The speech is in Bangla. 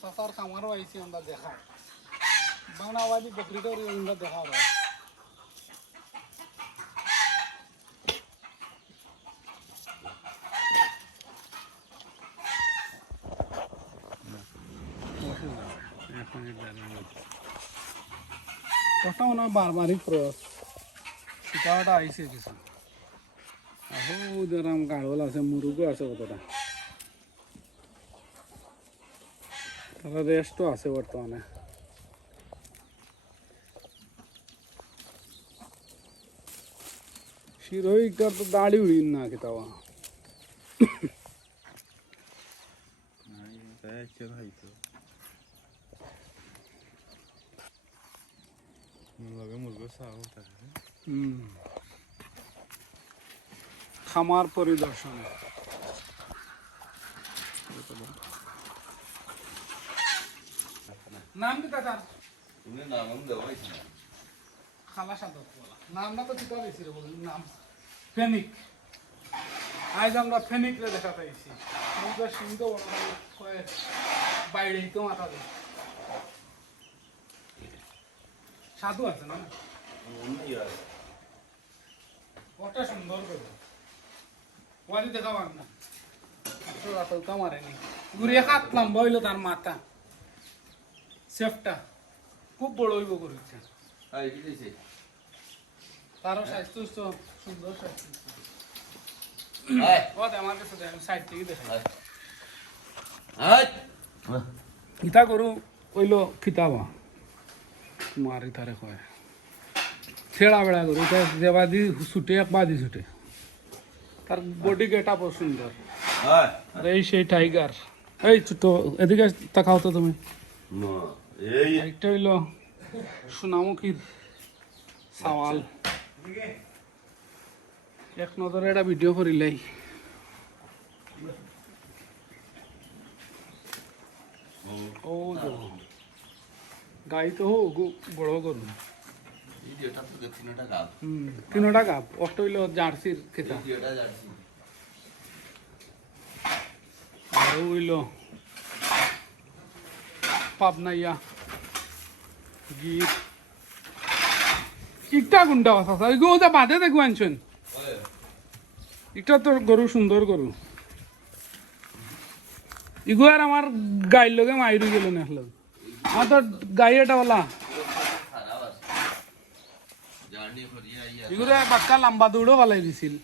সাসার খামারও আইছি আমরা দেখা বাংলাবাদী বকরিটাও আমরা দেখা হবে ওটা মনে হয় বারবারই ক্রস সীতাটা আইসে কিছু हो जराम काढवला मुरुगो असं होत होता त्याला रेस्ट असं वाटतो ना शिरोई करतो दाढी ना की तवा मुलगा मुलगा साव होता খামার পরিদর্শন। নাম কি তুমি নাম দেওয়াই নামটা তো নাম। ফেনিক। আজ আমরা দেখা পাইছি। বাইরে তো মাথা দেয়। সাধু আছে না? কটা সুন্দর করে। ওয়ালি দেখা পান না তো তো মারেনি ঘুরিয়ে হাত লম্বা হইল তার মাথা। সেফটা খুব বড় হইব করেছে আই কি তারও স্বাস্থ্য সুন্দর স্বাস্থ্য আই ও আমার কাছে দেখ সাইড থেকে দেখাই। আই আই ইতা করু কইলো খিতাবা মারি তারে কয়। ছেড়া বেড়া করু ছুটে এক বাদি ছুটে তার বডি গেট আপ সুন্দর আর এই সেই টাইগার এই ছোট এদিকে তাকাও তো তুমি। একটা হইল সোনামুখীর সাওয়াল। এক নজরে একটা ভিডিও করিলাই। ও গাই তো হোক বড় করুন তিনটা তিনোটা কাপ অষ্ট হইল জার্সির খেতা। আর হইল পাবনাইয়া ইকটা গুন্ডা কথা বাদে দেখব আনছেন। এটা তো গরু সুন্দর গরু। ইগো আর আমার গাইর লগে মাইরু গেল না আমার তো গাই এটা বলা। ইগুলো বাক্কা লম্বা দৌড়ও পালাই দিছিল।